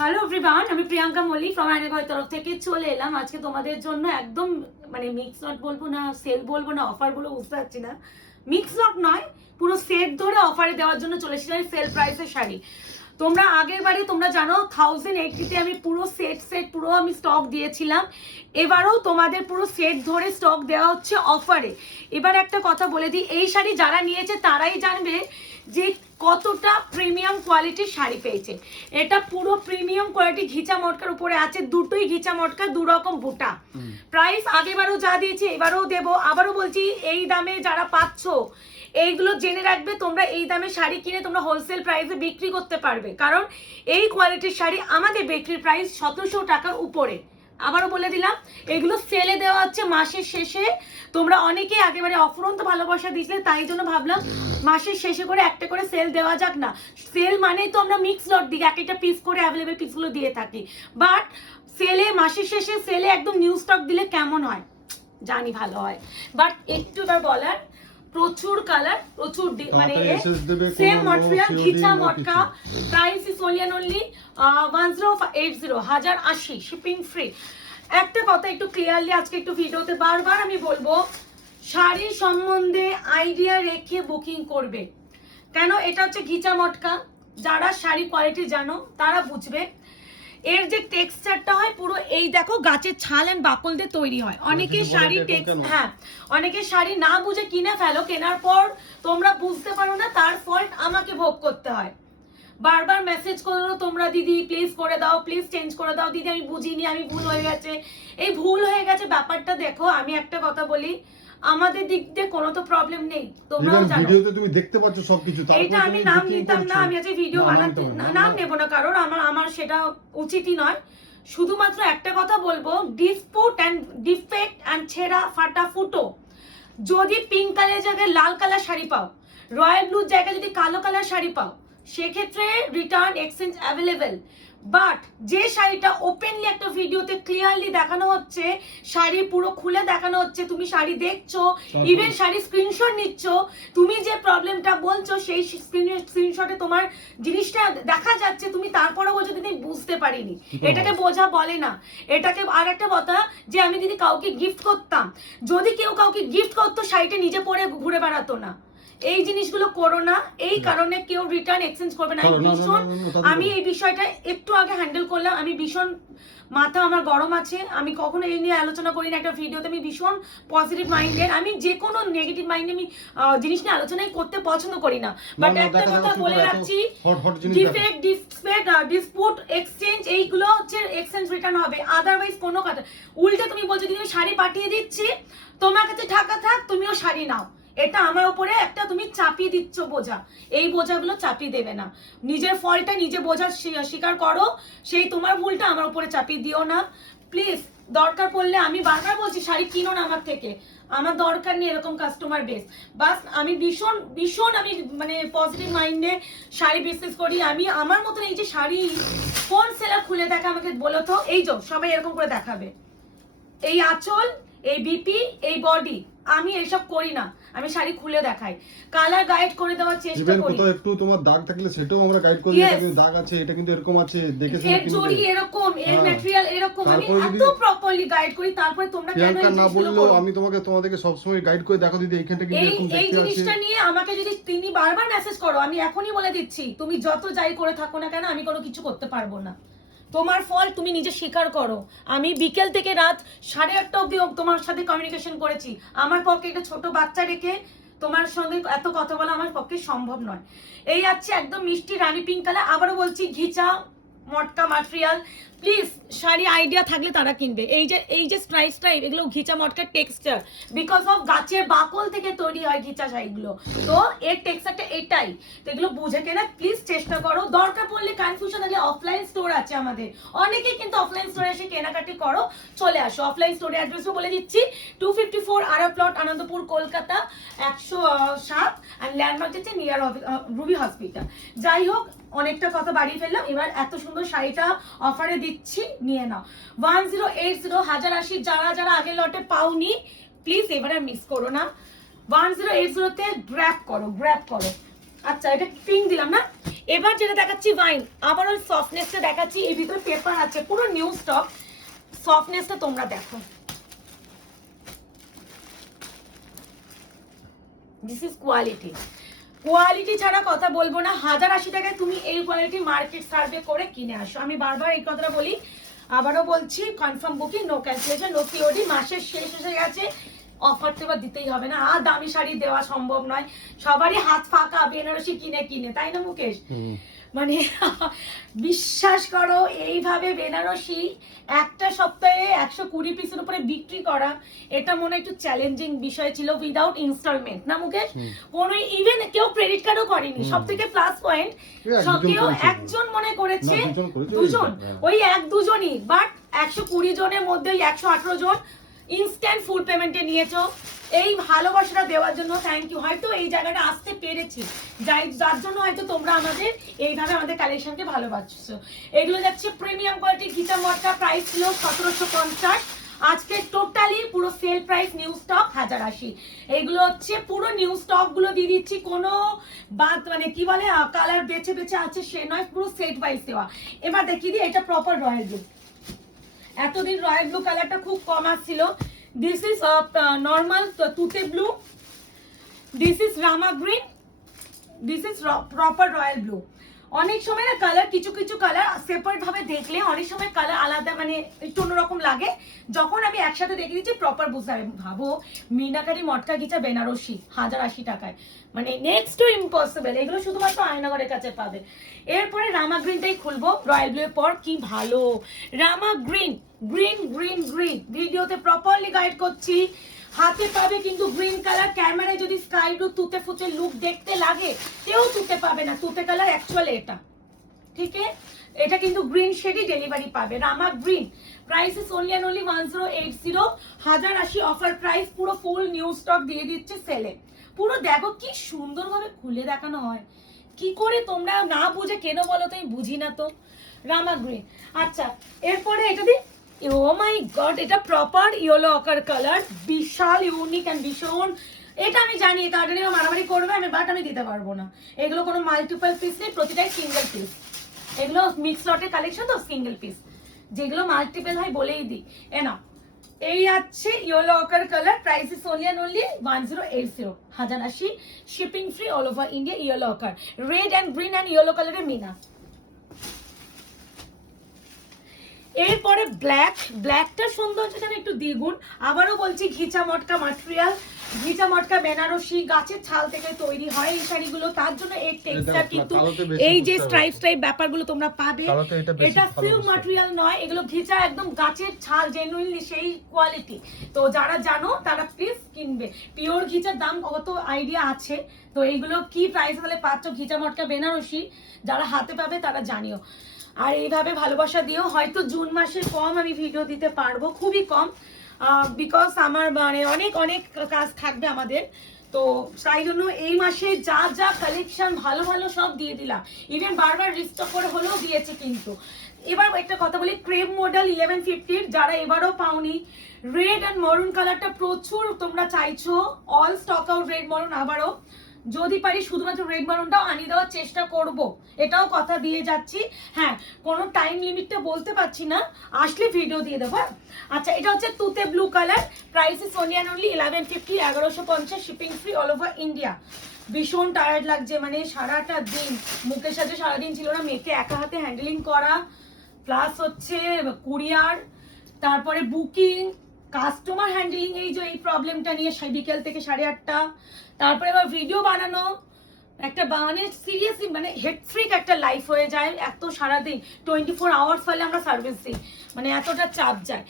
Hello everyone, আমি Priyanka Mallick from আয়নাঘরের তরফ থেকে চলে এলাম আজকে তোমাদের জন্য। একদম মানে মিক্স লট বলবো না, সেল বলবো না, অফার বলবো বুঝতে পারছি না। মিক্স লট নয়, পুরো সেট ধরে অফারে দেওয়ার জন্য চলে এসেছি সেল প্রাইসের শাড়ি। তোমরা আগের বারে তোমরা জানো 1080 আমি পুরো সেট পুরো আমি স্টক দিয়েছিলাম। এবারও তোমাদের পুরো সেট ধরে স্টক দেওয়া হচ্ছে অফারে। এবার একটা কথা বলে দিই, এই শাড়ি যারা নিয়েছে তারাই জানবে যে কতটা প্রিমিয়াম কোয়ালিটির শাড়ি পেয়েছে। এটা পুরো প্রিমিয়াম কোয়ালিটি ঘিচা মটকার উপরে আছে, দুটোই ঘিচা মটকা, দু রকম বুটা। প্রাইস আগেবারও যা দিয়েছি এবারও দেবো। আবারও বলছি, এই দামে যারা পাচ্ছ এইগুলো জেনে রাখবে, তোমরা এই দামে শাড়ি কিনে তোমরা হোলসেল প্রাইসে বিক্রি করতে পারবে, কারণ এই কোয়ালিটির শাড়ি আমাদের বিক্রির প্রাইস 1700 টাকার উপরে। আবারও বলে দিলাম, এগুলো সেলে দেওয়া হচ্ছে মাসের শেষে। তোমরা অনেকেই একেবারে অফুরন্ত ভালোবাসা দিয়েছিলে, তাই জন্য ভাবলাম মাসের শেষে করে একটা করে সেল দেওয়া যাক না। সেল মানেই তো আমরা মিক্স লট দিই, এক একটা পিস করে অ্যাভেলেবেল পিসগুলো দিয়ে থাকি। বাট সেলে মাসের শেষে সেলে একদম নিউ স্টক দিলে কেমন হয় জানি, ভালো হয়। বাট একটু তার বলার, প্রচুর কালার, প্রচুর মানে same material ghicha matka. Price is only and only 1080 shipping free. একটা কথা একটু ক্লিয়ারলি আজকে একটু ভিডিওতে বারবার আমি বলবো, শাড়ি সম্বন্ধে আইডিয়া রেখে বুকিং করবে। কেন? এটা হচ্ছে ঘিচা মটকা, যারা শাড়ি কোয়ালিটি জানো তারা বুঝবে। এর যে টেক্সচারটা হয় পুরো এই দেখো গাছের ছাল এন্ড বাকল দিয়ে তৈরি হয়। অনেকে শাড়ি অনেকে শাড়ি না বুঝে কিনে ফেলো, কেনার পর তোমরা বুঝতে পারো না, তার ফল্ট আমাকে ভোগ করতে হয়। বারবার মেসেজ করো তোমরা, দিদি প্লিজ করে দাও, প্লিজ চেঞ্জ করে দাও, দিদি আমি বুঝিনি, আমি ভুল হয়ে গেছে। এই ভুল হয়ে গেছে ব্যাপারটা দেখো, আমি একটা কথা বলি, আমাদের দিক দিয়ে কোনো তো প্রবলেম নেই, তোমরাও জানো। ভিডিওতে তুমি দেখতে পাচ্ছ সবকিছু। এটা আমি নাম নিতাম না, আমি আজকে ভিডিও বানাতে নাম নেব না, কারণ আমার সেটা উচিতই নয়। শুধুমাত্র একটা কথা বলবো, ডিসপুট এন্ড ডিফেক্ট এন্ড ছেঁড়া ফাটা ফুটো, যদি পিঙ্ক কালারের জায়গায় লাল কালার শাড়ি পাও, রয়্যাল ব্লুর জায়গায় যদি কালো কালার শাড়ি পাও, সেক্ষেত্রে রিটার্ন এক্সচেঞ্জ অ্যাভেলেবেল। বাট যে শাড়িটা ওপেনলি একটা ভিডিওতে ক্লিয়ারলি দেখানো হচ্ছে, শাড়ি পুরো খুলে দেখানো হচ্ছে, তুমি শাড়ি দেখছো, ইভেন শাড়ি স্ক্রিনশট নিচ্ছ, তুমি যে প্রবলেমটা বলছো সেই স্ক্রিনশটে তোমার জিনিসটা দেখা যাচ্ছে, তুমি তারপরেও বলছো দিদি বুঝতে পারিনি। এটাকে বোঝা বলে না। এটাকে আর একটা কথা, যে আমি যদি কাউকে গিফট করতাম, যদি কেউ কাউকে গিফট করতো শাড়িটা নিজে পরে ঘুরে বেড়াতো না। এই জিনিসগুলো করো না, এই কারণে কেউ রিটার্ন এক্সচেঞ্জ করবে না। আমি এই বিষয়টা একটু আগে হ্যান্ডেল করলাম, আমি ভীষণ মাথা আমার গরম আছে, আমি কখনো এই নিয়ে আলোচনা করি না একটা ভিডিওতে। আমি ভীষণ পজিটিভ মাইন্ডের, আমি যে কোনো নেগেটিভ মাইন্ডে আমি জিনিস নিয়ে আলোচনাই করতে পছন্দ করি না। বাট একটা কথা বলে রাখছি, ডিফেক্ট ডিসপুট এক্সচেঞ্জ এইগুলো হচ্ছে এক্সচেঞ্জ রিটার্ন হবে, আদারওয়াইজ কোনো কথা। উল্টে তুমি বলছো দিদি আমি শাড়ি পাঠিয়ে দিচ্ছি, তোমার কাছে ঢাকা থাক, তুমিও শাড়ি নাও, এটা আমার উপরে একটা তুমি চাপিয়ে দিচ্ছ বোঝা। এই বোঝাগুলো চাপিয়ে দেবে না, নিজের ফলটা নিজে বোঝা স্বীকার করো, সেই তোমার ভুলটা আমার উপরে চাপিয়ে দিও না প্লিজ। দরকার পড়লে আমি বারবার বলছি শাড়ি কিনো না আমার থেকে, আমার দরকার নেই এরকম কাস্টমার বেস। বাস আমি ভীষণ ভীষণ আমি মানে পজিটিভ মাইন্ডে শাড়ি বিজনেস করি। আমি আমার মতন এই যে শাড়ি কোন সেলার খুলে দেখা আমাকে বলো তো, এই যে সবাই এরকম করে দেখাবে, এই আঁচল, এই বিপি, এই বডি, আমি এসব করি না, আমি শাড়ি খুলে দেখাই, কালার গাইড করে দেওয়ার চেষ্টা করি। কোথাও একটু তোমার দাগ থাকলে সেটাও আমরা গাইড করে দিই, কিন্তু দাগ আছে, এটা কিন্তু এরকম আছে, দেখে শুনে এর জড়ি এরকম, এর ম্যাটেরিয়াল এরকম, আমি এত প্রপারলি গাইড করি, তারপরে তোমরা কেন না বললো? আমি তোমাদেরকে সব সময় গাইড করে দেখো দিদি এইখানটা কিন্তু এরকম দেখতে আছে। এই জিনিসটা নিয়ে আমাকে যদি তুমি বারবার মেসেজ করো, আমি এখনই বলে দিচ্ছি, তুমি যত যাই করে থাকো না কেন, আমি কোনো কিছু করতে পারবো না। তোমার ফল তুমি নিজে স্বীকার করো। আমি বিকেল থেকে রাত 8:30 অবধি তোমার সাথে কমিউনিকেশন করেছি, আমার পক্ষে একটা ছোট বাচ্চা রেখে তোমার সঙ্গে এত কথা বলা আমার পক্ষে সম্ভব নয়। এই আছে একদম মিষ্টি রানী পিঙ্ক কালার, আবারও বলছি ঘিচা মটকা ম্যাটেরিয়াল। প্লিজ শাড়ি আইডিয়া থাকলে তারা কিনবে। এই যে প্রাইসটা, এগুলো ঘিচা মটকার টেক্সচার, বিকজ অফ গাছের বাকল থেকে তৈরি হয় ঘিচা শাড়িগুলো, তো এর টেক্সচারটা এটাই। তো এগুলো বুঝে কেনা প্লিজ চেষ্টা করো। দরকার পড়লে কনফিউশন হলে অফলাইন স্টোর আছে আমাদের, অনেকেই কিন্তু অফলাইন স্টোরে এসে কেনাকাটি করো, চলে আসো। অফলাইন স্টোরে অ্যাড্রেসও বলে দিচ্ছি, 254 আরা প্লট, আনন্দপুর, কলকাতা 107, আর ল্যান্ডমার্ক হচ্ছে নিয়ার রুবি হসপিটাল। যাই হোক, অনেকটা কথা বাড়িয়ে ফেললাম, এবার এত সুন্দর শাড়িটা অফারে দিচ্ছি, নিয়ে নাও। 1080 1080, যারা যারা আগের লটে পাওনি প্লিজ এবারে মিস করো না। 1080 তে গ্র্যাব করো। আচ্ছা, এটা পিঙ্ক দিলাম না, এবার যেটা দেখাচ্ছি ওয়াইন, আবার ওই সফটনেসটা দেখাচ্ছি, এর ভিতরে পেপার আছে, পুরো নিউ স্টক। সফটনেসটা তোমরা দেখো, দিস ইজ কোয়ালিটি। কোয়ালিটি ছাড়া কথা বলবো না। 1080 টাকায় তুমি এই কোয়ালিটি মার্কেট সার্ভে করে কিনে আসো। আমি বারবার এই কথাটা বলি, আবারও বলছি, confirm booking, no cancellation, no COD. মাসের শেষ এসে গেছে, অফার তো এবার দিতেই হবে না। আর দামি শাড়ি দেওয়া সম্ভব নয়, সবারই হাত ফাঁকা বেনারসি কিনে কিনে, তাই না মুকেশ? মানে বিশ্বাস করো, এইভাবে বেনারসি একটা সপ্তাহে 120 পিসের উপরে বিক্রি করা, এটা মনে একটু চ্যালেঞ্জিং বিষয় ছিল, উইদাউট ইনস্টলমেন্ট, না মুকেশ? কোনো ইভেন কেউ ক্রেডিট কার্ডও করেনি। সব থেকে প্লাস পয়েন্ট, কেউ একজন মনে করেছে, দুজন, ওই 1-2জনই, বাট 120 জনের মধ্যে 118 জন ইনস্ট্যান্ট ফুল পেমেন্টে নিয়েছো। এই ভালোবাসাটা দেওয়ার জন্য থ্যাংক ইউ। হয়তো এই জায়গাটা আসতে পেরেছি, যার জন্য হয়তো তোমরা আমাদের এইভাবে আমাদের কালেকশনকে ভালোবাসছো। এগুলো যাচ্ছে প্রিমিয়াম কোয়ালিটি গীতা মটকা, প্রাইস ছিল 1750, আজকে টোটালি পুরো সেল প্রাইস নিউ স্টক 1080। এগুলো হচ্ছে পুরো নিউ স্টক গুলো দিয়ে দিচ্ছি, কোনো বাদ মানে কি বলে কালার বেছে বেছে আছে সে নয়, পুরো সেট ওয়াইজ দেওয়া। এবার দেখিয়ে দিই, এটা প্রপার রয়্যাল ব্লু। এতদিন রয়্যাল ব্লু কালারটা খুব কম আসছিল। দিস ইজ নর্মাল তুতে blue, this is Rama green, this is proper royal blue. অনেক সময় না কালার, কিছু কিছু কালার সেপারেট ভাবে দেখলে অনেক সময় কালার আলাদা, মানে একটু অন্যরকম লাগে। যখন আমি একসাথে দেখে দিচ্ছি প্রপার বুঝতে হবে। ভাবো মিনাকারি মটকা গিচা বেনারসি 1080 টাকায়, মানে নেক্সট টু ইম্পসিবল। এগুলো শুধুমাত্র আয়নাগরের কাছে পাবে। এরপরে রামা গ্রিনটাই খুলবো, রয়্যাল ব্লু এর পর। কি ভালো রামা গ্রিন, গ্রিন গ্রিন গ্রিন, ভিডিওতে প্রপারলি গাইড করছি। হাতে পাবে কিন্তু গ্রিন কালার, ক্যামেরায় যদি স্কাই ব্লু তুতে ফুতে লুক দেখতে লাগে, কেউ তুতে পাবে না। তুতে কালার অ্যাকচুয়াল এটা, ঠিক আছে? এটা কিন্তু গ্রিন শেডই ডেলিভারি পাবে। Rama green, price is only and only 1080, 1080 offer price. পুরো ফুল নিউ স্টক দিয়ে দিচ্ছে সেলে। পুরো দেখো কি সুন্দরভাবে খুলে দেখানো হয়, কি করে তোমরা না বুঝে কেন বলো তো, আমি বুঝি না তো। রামা গ্রিন। আচ্ছা এরপরে এটা দিই, ও মাই গড, এটা প্রপার ইয়েলো অকার কালার, বিশাল ইউনিক এন্ড ভীষণ। এটা আমি জানি এই কার্ডে মারামারি করবে আমি, বাট আমি দিতে পারবো না। এগুলো কোনো মাল্টিপল পিস নেই, প্রতিটাই সিঙ্গেল পিস। এগুলো মিক্স লটের কালেকশন তো, সিঙ্গেল পিস। যেগুলো মাল্টিপল হয় বলেই দিই। এ না, এই আছে yellow ochre colour, price is only and only 1080, 1080, shipping free all over India. Yellow ochre, red and green and yellow কালারের মিনা। এরপরে ব্ল্যাক, ব্ল্যাকটা সৌন্দর্য যেন একটু দ্বিগুণ। আবারও বলছি ঘিচা মটকা ম্যাটেরিয়াল, ঘিচা মটকা বেনারসি গাছের ছাল থেকে তৈরি হয় এই শাড়িগুলো, তার জন্য এই টেক্সচার কিন্তু এই যে স্ট্রাইপ স্ট্রাইপ ব্যাপারগুলো তোমরা পাবে। এটা সিল্ক ম্যাটেরিয়াল নয়, এগুলো ঘিচা একদম গাছের ছাল, জেনুইনলি সেই কোয়ালিটি। তো যারা জানো তারা প্লিজ কিনবে। পিওর ঘিচার দাম কত আইডিয়া আছে? তো এইগুলো কি প্রাইস হলে পাচ্ছ ঘিচা মটকা বেনারসি, যারা হাতে পাবে তারা জানিও। আর এইভাবে ভালোবাসা দিও। হয়তো জুন মাসে কম আমি ভিডিও দিতে পারবো, খুবই কম, বিকজ আমার মানে অনেক অনেক কাজ থাকবে আমাদের। তো তাই জন্য এই মাসে যা যা কালেকশন ভালো ভালো সব দিয়ে দিলাম, ইভেন বারবার রিস্টক করে হলেও দিয়েছে। কিন্তু এবার একটা কথা বলি, ক্রেপ মডেল 1150, যারা এবারও পাওনি, রেড অ্যান্ড মরুন কালারটা প্রচুর তোমরা চাইছো, all stock out red maroon. আবারও যদি পারি শুধুমাত্র রেড মারুনটাও আনিয়ে দেওয়ার চেষ্টা করব, এটাও কথা দিয়ে যাচ্ছি। হ্যাঁ, কোনো টাইম লিমিটটা বলতে পারছি না, আসলে ভিডিও দিয়ে দেবো। আচ্ছা এটা হচ্ছে তুতে blue colour, price is only and only 1150, 1150, shipping free all over India. ভীষণ টায়ার্ড লাগছে, মানে সারাটা দিন মুকের সাথে সারাদিন ছিল না, মেয়েকে একা হাতে হ্যান্ডেলিং করা, প্লাস হচ্ছে কুরিয়ার, তারপরে বুকিং, কাস্টমার হ্যান্ডলিং, এই যে এই প্রবলেমটা নিয়ে বিকেল থেকে 8:30, তারপরে আবার ভিডিও বানানো, একটা মানে সিরিয়াসলি মানে হেডফ্রিক একটা লাইফ হয়ে যায়। এত সারাদিন 24 আওয়ার্স ফলে আমরা সার্ভিস দিই, মানে এতটা চাপ যায়।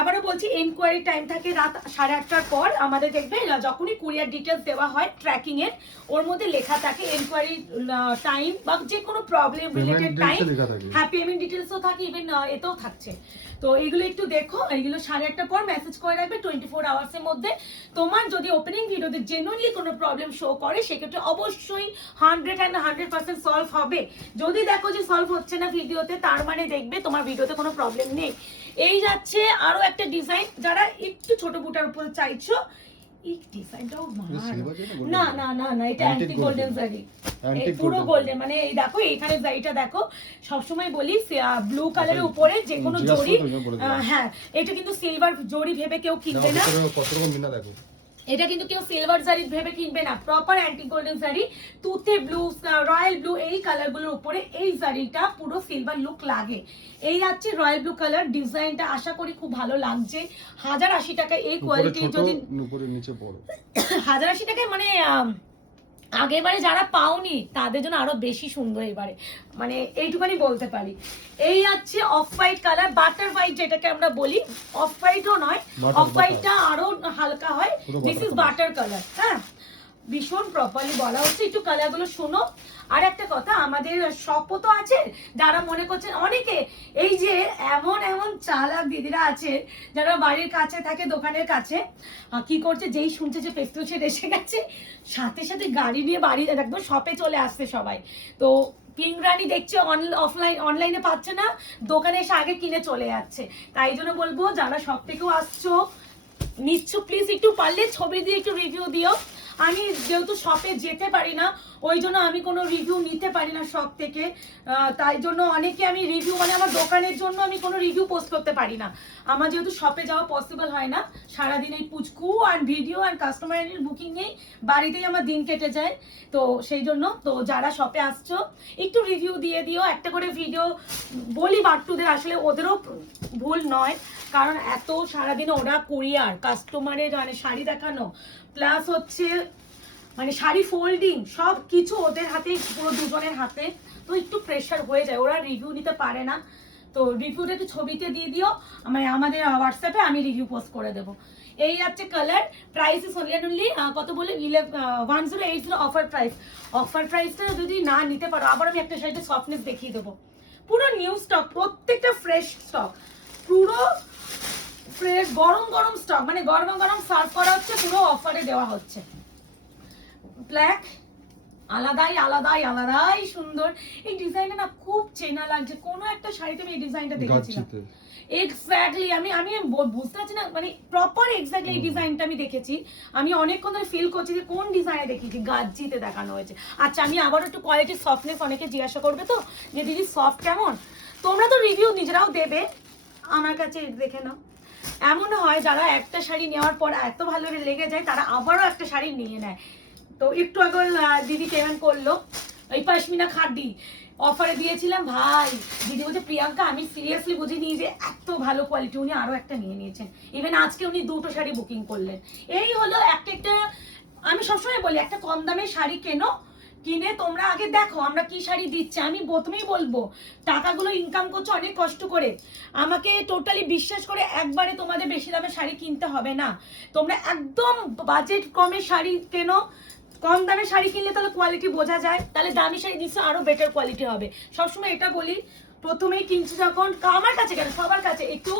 আবারও বলছি এনকোয়ারি টাইম থাকে রাত 8:30টার পর। আমাদের দেখবে যখনই কুরিয়ার ডিটেলস দেওয়া হয় ট্র্যাকিং এর, ওর মধ্যে লেখা থাকে এনকোয়ারি টাইম বা যে কোনো প্রবলেম রিলেটেড টাইম। হ্যাঁ, পেমেন্ট ডিটেলসও থাকে, ইভেন এতেও থাকছে। তো এইগুলো একটু দেখো, এইগুলো 8:30টার পর মেসেজ করে রাখবে 24 আওয়ার্সের মধ্যে। তোমার যদি ওপেনিং ভিডিওতে জেনুইনলি কোনো প্রবলেম শো করে, সেক্ষেত্রে অবশ্যই 100% সলভ হবে। যদি দেখো যে সলভ হচ্ছে না ভিডিওতে, তার মানে দেখবে তোমার ভিডিওতে কোনো প্রবলেম নেই। এই যাচ্ছে আরো একটা ডিজাইন, যারা একটু ছোট বুটার উপর চাইছো, এই ডিজাইনটাও সিলভার যেটা না না না না এটা Antique অ্যান্টিক গোল্ডেন golden. জারি, Antique পুরো golden. গোল্ডেন, মানে এই দেখো এইখানে জারিটা দেখো, সবসময় বলি ব্লু কালারের উপরে যে কোনো জিজ্ঞাসা জরি, করতে বলে দিলাম। হ্যাঁ এটা কিন্তু সিলভার জরি ভেবে কেউ কিনবে না, কত রকম মিনা দেখো, এটা কিন্তু কেউ সিলভার জারি ভেবে কিনবে না, প্রপার অ্যান্টিক গোল্ডেন জারি, তুতে ব্লু, রয়্যাল ব্লু, এই কালারগুলোর উপরে এই জারিটা পুরো সিলভার লুক লাগে। এই আছে রয়্যাল ব্লু কালার, ডিজাইনটা আশা করি খুব ভালো লাগছে। 1080 টাকা এই উপরে কোয়ালিটির ছোট যদি উপরে নিচে বড়, 1080 টাকায় মানে আগেরবারে যারা পাওনি তাদের জন্য আরো বেশি সুন্দর এবারে, মানে এইটুখানি বলতে পারি। এই আছে off white colour, butter white যেটাকে আমরা বলি, অফ হোয়াইটও নয়, Butter, অফ হোয়াইটটা আরো হালকা হয়, পুরো this butter is color. Butter colour. হ্যাঁ ভীষণ প্রপারলি বলা হচ্ছে, একটু কালারগুলো শোনো। আর একটা কথা, আমাদের শপও তো আছে, যারা মনে করছেন অনেকে, এই যে এমন এমন চালাক দিদিরা আছে যারা বাড়ির কাছে থাকে, দোকানের কাছে, কি করছে, যেই শুনছে যে ফেস্টিভ্যাল সেট এসে গেছে, সাথে সাথে গাড়ি নিয়ে বাড়ি একদম শপে চলে আসছে সবাই। তো পিঙ্ক রানী দেখছে অনলাইনে পাচ্ছে না, দোকানে এসে আগে কিনে চলে যাচ্ছে। তাই জন্য বলবো যারা শপ থেকেও আসছো নিচ্ছ, প্লিজ একটু পারলে ছবি দিয়ে একটু রিভিউ দিও। আমি যেহেতু শপে যেতে পারি না, ওই জন্য আমি কোনো রিভিউ নিতে পারি না শপ থেকে, তাই জন্য অনেকে আমি রিভিউ, মানে আমার দোকানের জন্য আমি কোনো রিভিউ পোস্ট করতে পারি না, আমার যেহেতু শপে যাওয়া পসিবল হয় না, সারাদিন এই পুচকু আর ভিডিও আর কাস্টমারের বুকিং নেই, বাড়িতেই আমার দিন কেটে যায়। তো সেই জন্য তো যারা শপে আসছো একটু রিভিউ দিয়ে দিও, একটা করে ভিডিও বলি বাট্টুদের, আসলে ওদেরও ভুল নয়, কারণ এত সারাদিন ওরা কুরিয়ার কাস্টমারের মানে শাড়ি দেখানো, প্লাস হচ্ছে মানে শাড়ি ফোল্ডিং, সব কিছু ওদের হাতে, পুরো দুজনের হাতে, তো একটু প্রেশার হয়ে যায়, ওরা রিভিউ নিতে পারে না। তো রিভিউটা একটু ছবিতে দিয়ে দিও, মানে আমাদের হোয়াটসঅ্যাপে আমি রিভিউ পোস্ট করে দেবো। এই আছে কালার, প্রাইস ইস অনলি কত বলে 1080 অফার প্রাইস। অফার প্রাইসটা যদি না নিতে পারো, আবার আমি একটা শাড়িতে সফটনেস দেখিয়ে দেবো, পুরো নিউ স্টক, প্রত্যেকটা ফ্রেশ স্টক, পুরো ফ্রেশ গরম গরম স্টক, মানে গরম গরম সার্ভ করা হচ্ছে, পুরো অফারে দেওয়া হচ্ছে। ব্ল্যাক আলাদাই আলাদাই আলাদাই সুন্দর, এই ডিজাইনটা না খুব চেনা লাগছে, কোনো একটা শাড়িতে আমি এই ডিজাইনটা দেখেছিলাম। এক্স্যাক্টলি আমি বুঝতে পারছি না, মানে প্রপার এক্স্যাক্টলি এই ডিজাইনটা আমি দেখেছি, আমি অনেকক্ষণ ধরে ফিল করছি যে কোন ডিজাইনে দেখেছি, গাজ্জিতে দেখানো হয়েছে। আচ্ছা আমি আবার একটু কোয়ালিটি সফটনেস, অনেকে জিজ্ঞাসা করবে তো যে দিদি সফট কেমন, তোমরা তো রিভিউ নিজেরাও দেবে, আমার কাছে দেখে নাও। এমন হয় যারা একটা শাড়ি নেওয়ার পর এত ভালো লেগে যায়, তারা আবারও একটা শাড়ি নিয়ে নেয়। তো একটু আগে দিদি পেমেন্ট করলো, এই পশমিনা খাদি অফারে দিয়েছিলাম, ভাই দিদি বলছে প্রিয়াঙ্কা আমি সিরিয়াসলি বুঝিনি যে এত ভালো কোয়ালিটি, উনি আরো একটা নিয়ে নিয়েছেন, ইভেন আজকে উনি 2টো শাড়ি বুকিং করলেন। এই হলো একটা, আমি সবসময় বলি একটা কম দামের শাড়ি কেনো, কিনে তোমরা আগে দেখো আমরা কি শাড়ি দিচ্ছি। আমি প্রথমেই বলবো টাকাগুলো ইনকাম করছো অনেক কষ্ট করে, আমাকে টোটালি বিশ্বাস করে একবারে তোমাদের বেশি দামের শাড়ি কিনতে হবে না, তোমরা একদম বাজেট কমে শাড়ি কেনো, কম দামে শাড়ি কিনলে তাহলে কোয়ালিটি বোঝা যায়, তাহলে দামি শাড়ি নিশ্চয় আরো বেটার কোয়ালিটি হবে। সবসময় এটা বলি, প্রথমেই কিনছো যখন, আমার কাছে কেন সবার কাছে, একটু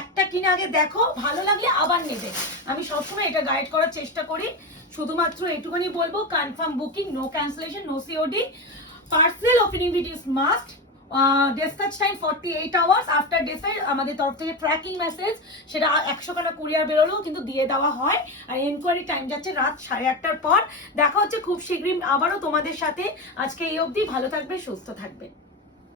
একটা কিনে আগে দেখো, ভালো লাগলে আবার নেবে। আমি সবসময় এটা গাইড করার চেষ্টা করি। শুধুমাত্র এটুকুনি বলবো, confirm booking, no cancellation, no COD, parcel opening videos must, dispatch time 48 hours, after dispatch আমাদের তরফ থেকে ট্র্যাকিং মেসেজ, সেটা 100 টাকা কুরিয়ার বেরোলেও কিন্তু দিয়ে দেওয়া হয়। আর এনকোয়ারি টাইম যাচ্ছে রাত 8:30টার পর। দেখা হচ্ছে খুব শীঘ্রই আবারও তোমাদের সাথে, আজকে এই অবধি, ভালো থাকবে, সুস্থ থাকবে।